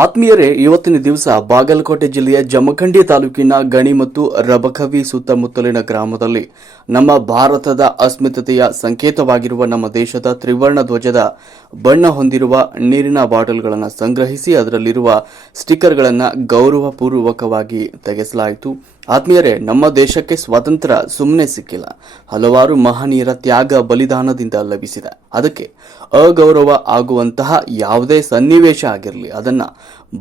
ಆತ್ಮೀಯರೇ, ಇವತ್ತಿನ ದಿವಸ ಬಾಗಲಕೋಟೆ ಜಿಲ್ಲೆಯ ಜಮಖಂಡಿ ತಾಲೂಕಿನ ಗಣಿ ಮತ್ತು ರಬಕವಿ ಸುತ್ತಮುತ್ತಲಿನ ಗ್ರಾಮದಲ್ಲಿ ನಮ್ಮ ಭಾರತದ ಅಸ್ಮಿತತೆಯ ಸಂಕೇತವಾಗಿರುವ ನಮ್ಮ ದೇಶದ ತ್ರಿವರ್ಣ ಧ್ವಜದ ಬಣ್ಣ ಹೊಂದಿರುವ ನೀರಿನ ಬಾಟಲ್ಗಳನ್ನು ಸಂಗ್ರಹಿಸಿ ಅದರಲ್ಲಿರುವ ಸ್ಟಿಕ್ಕರ್ಗಳನ್ನು ಗೌರವಪೂರ್ವಕವಾಗಿ ತೆಗೆಸಲಾಯಿತು. ಆತ್ಮೀಯರೇ, ನಮ್ಮ ದೇಶಕ್ಕೆ ಸ್ವಾತಂತ್ರ್ಯ ಸುಮ್ಮನೆ ಸಿಕ್ಕಿಲ್ಲ. ಹಲವಾರು ಮಹನೀಯರ ತ್ಯಾಗ ಬಲಿದಾನದಿಂದ ಲಭಿಸಿದೆ. ಅದಕ್ಕೆ ಅಗೌರವ ಆಗುವಂತಹ ಯಾವುದೇ ಸನ್ನಿವೇಶ ಆಗಿರಲಿ, ಅದನ್ನ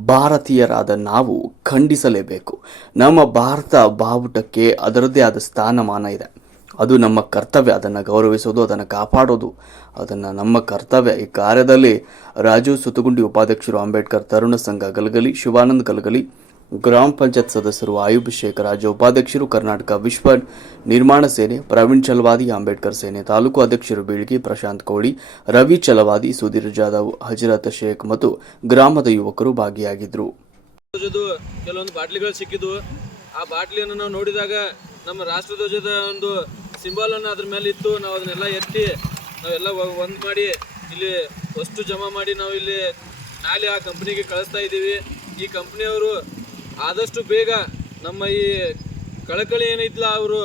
ಭಾರತೀಯರಾದ ನಾವು ಖಂಡಿಸಲೇಬೇಕು. ನಮ್ಮ ಭಾರತ ಬಾವುಟಕ್ಕೆ ಅದರದ್ದೇ ಆದ ಸ್ಥಾನಮಾನ ಇದೆ. ಅದು ನಮ್ಮ ಕರ್ತವ್ಯ. ಅದನ್ನು ಗೌರವಿಸೋದು, ಅದನ್ನು ಕಾಪಾಡೋದು. ಅದನ್ನು ನಮ್ಮ ಕರ್ತವ್ಯ. ಈ ಕಾರ್ಯದಲ್ಲಿ ರಾಜು ಸುತಗುಂಡಿ ಉಪಾಧ್ಯಕ್ಷರು ಅಂಬೇಡ್ಕರ್, ತರುಣ ಸಂಘ, ಗಲಗಲಿ, ಶಿವಾನಂದ್ ಗಲಗಲಿ ಗ್ರಾಮ ಪಂಚಾಯತ್ ಸದಸ್ಯರು ಶೇಖರ ರಾಜ್ಯ ಉಪಾಧ್ಯಕ್ಷರು ಕರ್ನಾಟಕ ವಿಶ್ವ ನಿರ್ಮಾಣ ಸೇನೆ, ಪ್ರವೀಣ್ ಚಲವಾದಿ, ಅಂಬೇಡ್ಕರ್ ಸೇನೆ ತಾಲೂಕು ಅಧ್ಯಕ್ಷರು ಬೀಳ್ಗಿ ಪ್ರಶಾಂತ್ ಕೋಳಿ, ರವಿ ಚಲವಾದಿ, ಸುಧೀರ್ ಜಾಧವ್, ಹಜರತ್ ಶೇಖ್ ಮತ್ತು ಗ್ರಾಮದ ಯುವಕರು ಭಾಗಿಯಾಗಿದ್ದರು ಕೆಲವೊಂದು ಬಾಟ್ಲಿಗಳು ಸಿಕ್ಕಿದ್ವು. ಆ ಬಾಟ್ಲಿಯನ್ನು ನಾವು ನೋಡಿದಾಗ ನಮ್ಮ ರಾಷ್ಟ್ರ ಧ್ವಜದ ಒಂದು ಸಿಂಬಲ್ ಅನ್ನು ಅದ್ರ ಮೇಲೆ ಇತ್ತು. ನಾವು ಅದನ್ನೆಲ್ಲ ಎತ್ತಿ ನಾವೆಲ್ಲ ಒಂದು ಮಾಡಿ ಇಲ್ಲಿ ವಸ್ತು ಜಮಾ ಮಾಡಿ ನಾವು ಇಲ್ಲಿ ನಾಳೆ ಆ ಕಂಪ್ನಿಗೆ ಕಳಿಸ್ತಾ ಇದ್ದೀವಿ. ಈ ಕಂಪ್ನಿಯವರು ಆದಷ್ಟು ಬೇಗ ನಮ್ಮ ಈ ಕಳಕಳಿ ಏನೈತಲ್ಲ ಅವರು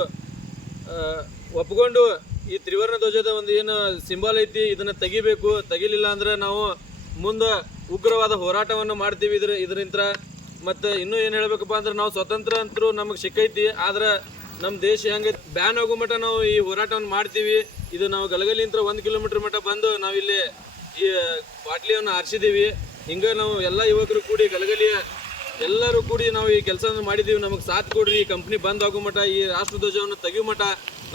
ಒಪ್ಕೊಂಡು ಈ ತ್ರಿವರ್ಣ ಧ್ವಜದ ಒಂದು ಏನು ಸಿಂಬಲ್ ಐತಿ, ಇದನ್ನು ತೆಗಿಬೇಕು. ತೆಗಿಲಿಲ್ಲ ಅಂದ್ರೆ ನಾವು ಮುಂದೆ ಉಗ್ರವಾದ ಹೋರಾಟವನ್ನು ಮಾಡ್ತೀವಿ ಇದ್ರ ಇದರಿಂದ ಮತ್ತು ಇನ್ನೂ ಏನು ಹೇಳಬೇಕಪ್ಪ ಅಂದ್ರೆ ನಾವು ಸ್ವತಂತ್ರ ಅಂತರೂ ನಮಗೆ ಸಿಕ್ಕೈತಿ, ಆದ್ರೆ ನಮ್ಮ ದೇಶ ಹೆಂಗೆ ಬ್ಯಾನ್ ಆಗೋ ಮಟ್ಟ ನಾವು ಈ ಹೋರಾಟವನ್ನು ಮಾಡ್ತೀವಿ. ಇದು ನಾವು ಗಲಗಲಿಂತ್ರ ಒಂದು ಕಿಲೋಮೀಟ್ರ್ ಮಟ್ಟ ಬಂದು ನಾವಿಲ್ಲಿ ಈ ಬಾಟ್ಲಿಯನ್ನು ಆರಿಸಿದ್ದೀವಿ ಹಿಂಗೆ ನಾವು ಎಲ್ಲ ಯುವಕರು ಕೂಡಿ ಗಲಗಲಿಯ ಎಲ್ಲರೂ ಕೂಡಿ ನಾವು ಈ ಕೆಲಸ ಮಾಡಿದ್ದೀವಿ ನಮಗೆ ಸಾಥ್ ಕೊಡ್ರಿ. ಈ ಕಂಪ್ನಿ ಬಂದ್ ಆಗೋ ಮಠ, ಈ ರಾಷ್ಟ್ರ ಧ್ವಜವನ್ನು ತೆಗಿಯೋ ಮಠ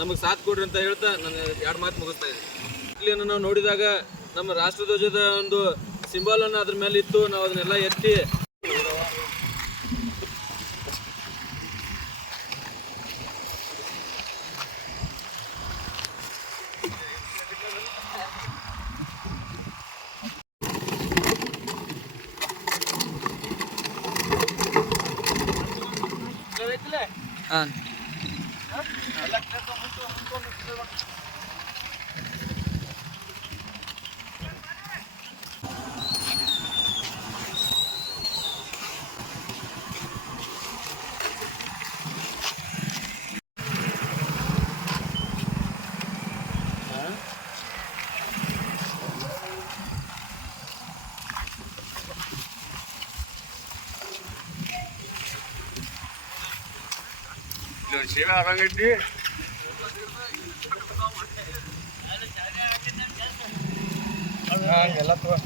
ನಮಗೆ ಸಾಥ್ ಕೊಡ್ರಿ ಅಂತ ಹೇಳ್ತಾ ನಾನು ಎರಡು ಮಾತು ಮುಗಿಸ್ತಾ ಇದ್ದೀನಿ. ನಾವು ನೋಡಿದಾಗ ನಮ್ಮ ರಾಷ್ಟ್ರ ಧ್ವಜದ ಒಂದು ಸಿಂಬಲನ್ನು ಅದ್ರ ಮೇಲೆ ಇತ್ತು ನಾವು ಅದನ್ನೆಲ್ಲ ಎತ್ತಿ ಹಾಂ ಶಿವೆ ಆರಂಗಡ್ಡಿ ಎಲ್ಲ ತಗೋ.